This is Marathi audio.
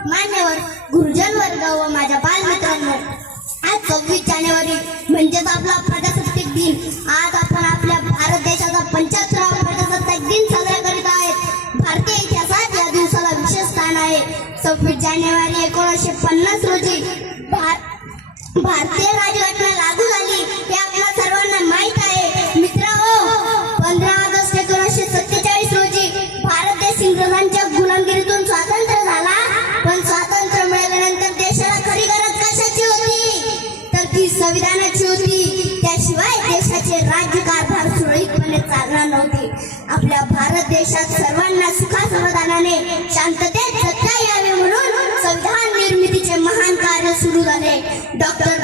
मान्यवर गुरुजन वर्ग व माझ्या बालमित्रांनो, आज 26 जानेवारी म्हणजेच आपला प्रजासत्ताक दिन. आज आपण आपल्या भारत देशाचा 75वा प्रजासत्ताक दिन साजरा करीत आहोत. भारतीय इतिहासात या दिवसाला विशेष स्थान आहे. 26 जानेवारी 1950 रोजी भारतीय राज्यघटना लागू झाली हे आपल्या सर्वांना माहीत आहे. मित्रांनो, 15 ऑगस्ट 1947 रोजी भारत देश इंग्रजांच्या गुलामगिरीतून स्वातंत्र्य झाला. पण स्वातंत्र्य मिळाल्यानंतर देशाला खरी गरज कशाची होती तर ती संविधानाची होती. त्याशिवाय देशाचे राज्यकारभार सुरळीतपणे चालणार नव्हते. आपल्या भारत देशात सर्वांना सुखासमाधानाने शांततेत जगता यावे म्हणून संविधान निर्मितीचे महान कार्य सुरू झाले. डॉक्टर